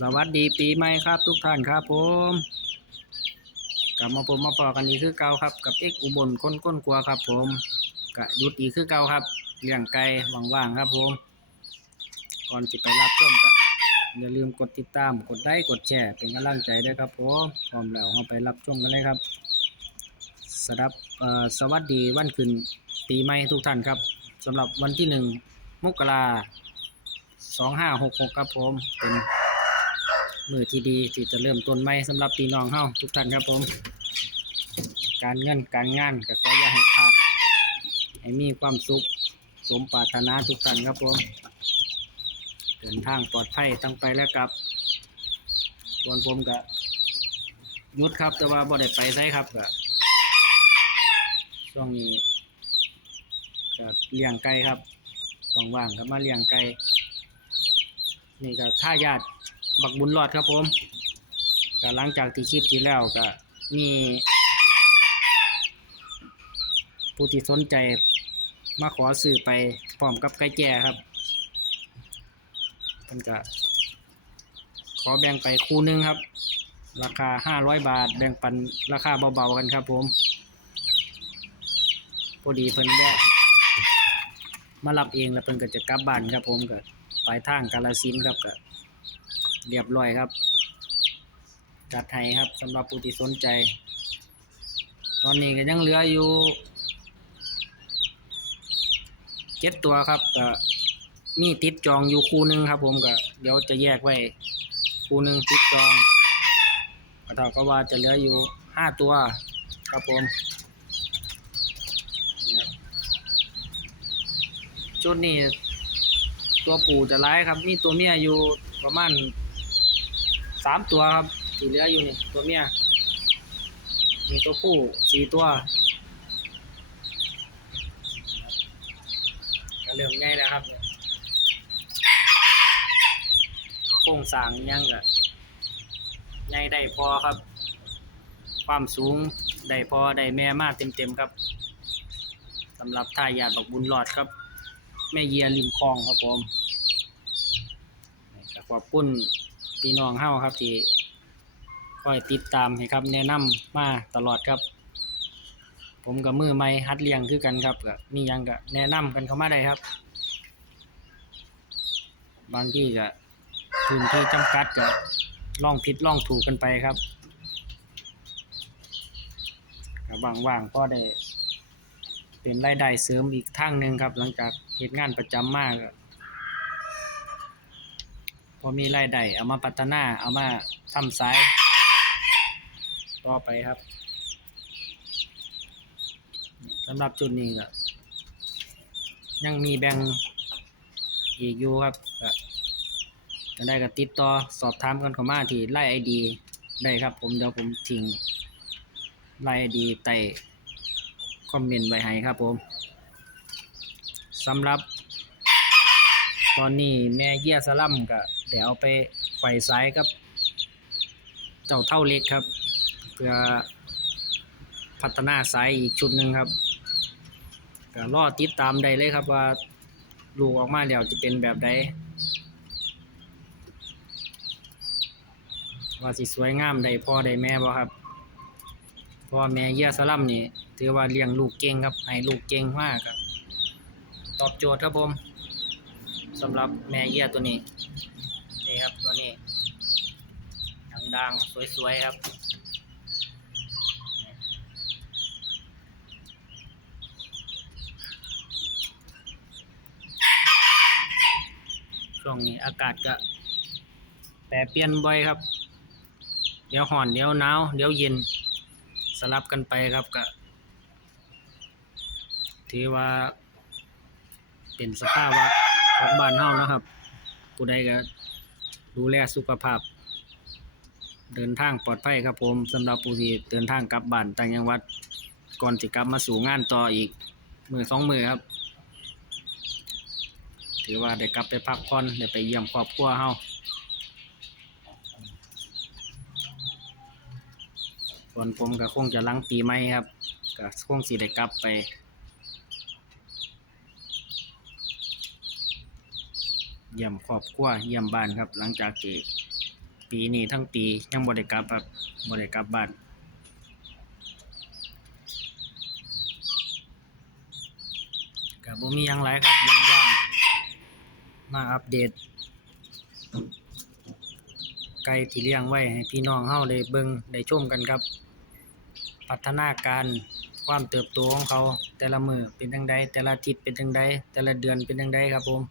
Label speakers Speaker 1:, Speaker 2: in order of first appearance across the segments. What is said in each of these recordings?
Speaker 1: สวัสดีปีใหม่ครับทุกท่านครับผมกลับมาผมมาปอกันอีกคือเก่าครับ กับเอ็กอุบลคนก้นกลัวครับ ผมกะยุดอีกคือเก่าครับเลี้ยงไก่ว่างๆครับ ผม ก่อนจะไปรับชมก็อย่าลืมกดติดตามกดไลค์กดแชร์เป็นกำลังใจด้วยครับผมพร้อมแล้วเราไปรับชมกันเลยครับสำหรับสวัสดีวันขึ้นปีใหม่ทุกท่านครับสำหรับวันที่หนึ่งมกราสองห้าหกหกครับผมเป็น มือที่ดีที่จะเริ่มต้นใหม่สำหรับพี่น้องเฮาทุกท่านครับผม การเงินการงานก็ขออย่าให้ขาด ให้มีความสุข สมปรารถนาทุกท่านครับผมเดินทางปลอดภัยตั้งไปแล้วกลับส่วนผมก็งดครับ แต่ว่าบ่ได้ไปไสครับก็ช่วงนี้ก็เลี้ยงไก่ครับว่างๆก็มาเลี้ยงไก่ นี่ก็ท่ายาดบักบุญรอดครับผมก็หลังจากที่คลิปที่แล้วก็มีผู้ที่สนใจมาขอซื้อไปพร้อมกับไก่แจ้ครับเพิ่นก็ขอแบ่งไปคู่หนึงครับ ราคา500บาท แบ่งปันราคาเบาๆกันครับผมพอดีเพิ่นแวะมารับเองแล้วเพิ่นก็จะกลับบ้านครับผมก็ ปลายทางกาลสินครับก็เรียบร้อยครับ จัดให้ครับสำหรับผู้ที่สนใจ ตอนนี้ก็ยังเหลืออยู่เจ็ดตัวครับก็มีติดจองอยู่คู่หนึ่งครับ ผมก็เดี๋ยวจะแยกไว้คู่หนึ่งติดจองก็เท่ากับว่าจะเหลืออยู่ห้าตัวครับผมชุดนี้ ตัวปู่จะร้ายครับ มีตัวเมียอยู่ประมาณสามตัวครับที่เหลืออยู่นี่ตัวเมียมีตัวผู้สี่ตัวก็เริ่มง่ายแล้วครับโครงสางยังก็ง่ายได้พอครับ ความสูงได้พอได้แม่มาเต็มๆครับสำหรับท่ายาดบักบุญรอดครับ แม่เยียริมคลองครับผมขอบคุณพี่น้องเฮ้าครับที่คอยติดตามให้ครับ แนะนำมาตลอดครับ ผมกับมือไม่ฮัดเลี้ยงคือกันครับก็มียังก็แนะนำกันเข้ามาได้ครับ บางที่ก็พื้นที่จำกัดก็ล่องผิดล่องถูกกันไปครับว่างๆก็ได้เป็นรายได้เสริมอีกทางหนึ่งครับ หลังจาก เหตุงานประจำมากพอมีรายได้เอามาพัฒนา เอามาทำสายต่อไปครับสำหรับจุดนี้ก็ยังมีแบ่งอีกอยู่ครับก็จะได้ก็ติดต่อสอบถามกันเข้ามาที่ไลน์ไอดีได้ครับ ผมเดี๋ยวผมทิ้งไลน์ไอดีใต้คอมเมนต์ไว้ให้ครับผม สำหรับ ตอนนี้แม่เยี่ยสลัมก็เดี๋ยวเอาไปไฟสายกับ เจ้าเท่าเล็กครับ เพื่อพัฒนาสายอีกชุดหนึ่งครับก็รอติดตามได้เลยครับว่าลูกออกมาแล้วจะเป็นแบบใดว่าสิสวยงามได้พ่อได้แม่บ่ครับเพราะว่าแม่เยี่ยสลัมนี่ถือว่าเลี้ยงลูกเก่งครับให้ลูกเก่งมากครับ ตอบโจทย์ครับผมสำหรับแม่เยี่ยตัวนี้ นี่ครับตัวนี้ดังๆ สวย ๆ ครับ ช่วงนี้อากาศก็แปรเปลี่ยนบ่อยครับ เดี๋ยวห่อน เดี๋ยวหนาว เดี๋ยวเย็น สลับกันไปครับก็ถือว่า เป็นสภาพว่าของบ้านเฮานะครับ ผู้ใดก็ดูแลสุขภาพ เดินทางปลอดภัยครับผมสำหรับผู้ที่เดินทางกลับบ้านต่างจังหวัดก่อนสิกลับมาสู่งานต่ออีกมือสองมือครับ ถือว่าได้กลับไปพักผ่อนได้ไปเยี่ยมครอบครัวเฮาส่วนผมก็คงจะลังปีใหม่ครับก็คงสิได้กลับไป เยี่ยมครอบครัวเยี่ยมบ้านครับ หลังจากที่ปีนี้ทั้งปียังบ่ได้กลับครับบ่ได้กลับบ้านก็บ่มียังหลายครับยังว่างมาอัปเดต ไก่ที่เลี้ยงไว้ให้พี่น้องเฮาได้เบิ่งได้ชมกันครับ พัฒนาการความเติบโตของเขาแต่ละมือเป็นจังไดแต่ละอาทิตย์เป็นจังไดแต่ละเดือนเป็นจังไดครับผม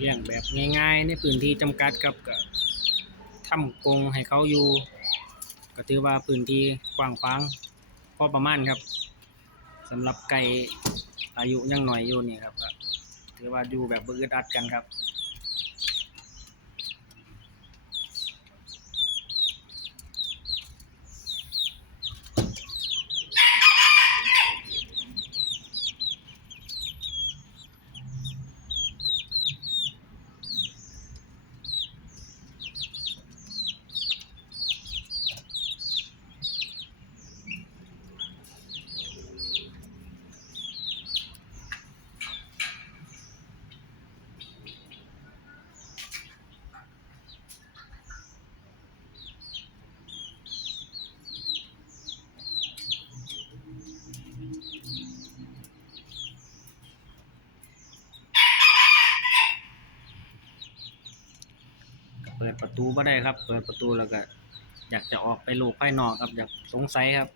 Speaker 1: เลี้ยงแบบง่ายๆ ในพื้นที่จำกัดกับก็ทำกรงให้เขาอยู่ ก็ถือว่าพื้นที่กว้างขวางพอประมาณครับสำหรับไก่อายุยังหน่อยอยู่นี่ครับก็ถือว่าอยู่แบบบ่อึดอัดกันครับ เปิดประตูบ่ได้ครับ เปิดประตูแล้วก็ อยากจะออกไปโลกภายนอกครับ อยากสงสัยครับ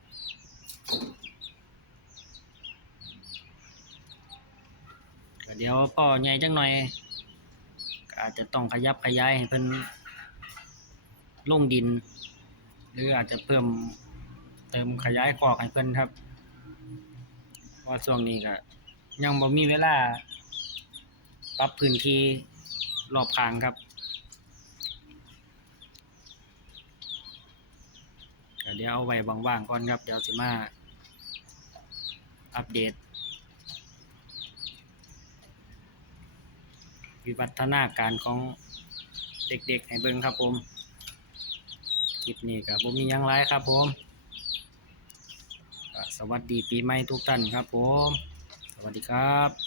Speaker 1: เดี๋ยวพ่อใหญ่จังหน่อยอาจจะต้องขยับขยายให้เพิ่นลงดิน หรืออาจจะเพิ่มเติมขยายคอกให้เพิ่นครับเพราะว่าช่วงนี้ก็ยังบ่มีเวลา ปรับพื้นที่รอบข้างครับ ก็เดี๋ยวเอาไว้ว่างๆก่อนครับ เดี๋ยวสิมา อัปเดต วิวัฒนาการของเด็กๆ ให้เบิ่งครับผม คลิปนี้ก็บ่มีหยังหลายครับผม สวัสดีปีใหม่ทุกท่านครับผม สวัสดีครับ